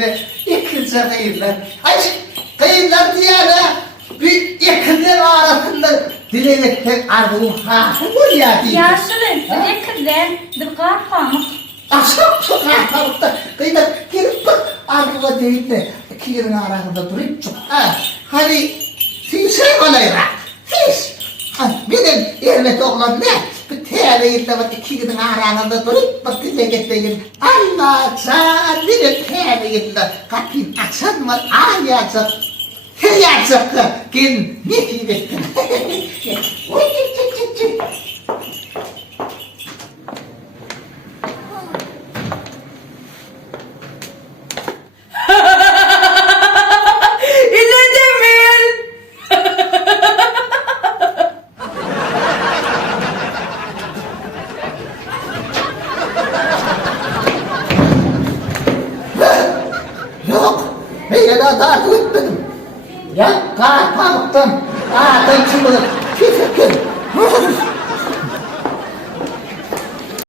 beni ikinci kıyırlar. Hayır, kıyırlar diye bir ikizler arasında dilekten ardığım haşım bu ya diye. Yaşlı, ikizler, dırkar pamuk. Akşam çok rahatlıkta kıyırlar girip bak ardığıma değil de iki yerin arasında durup çok. Hani siz şey olayla, siz. Benim Ermet oğlan ne? Bir tereyle bak iki yerin arasında durup bak dilekten Allah can benim tereyle kapıyı açan var ayacak. Ayacak gel ne diyecektin? İle Cemil. Yok, ben daha takip etmedim. Ya, pamuktan, ağadan çıkmadı.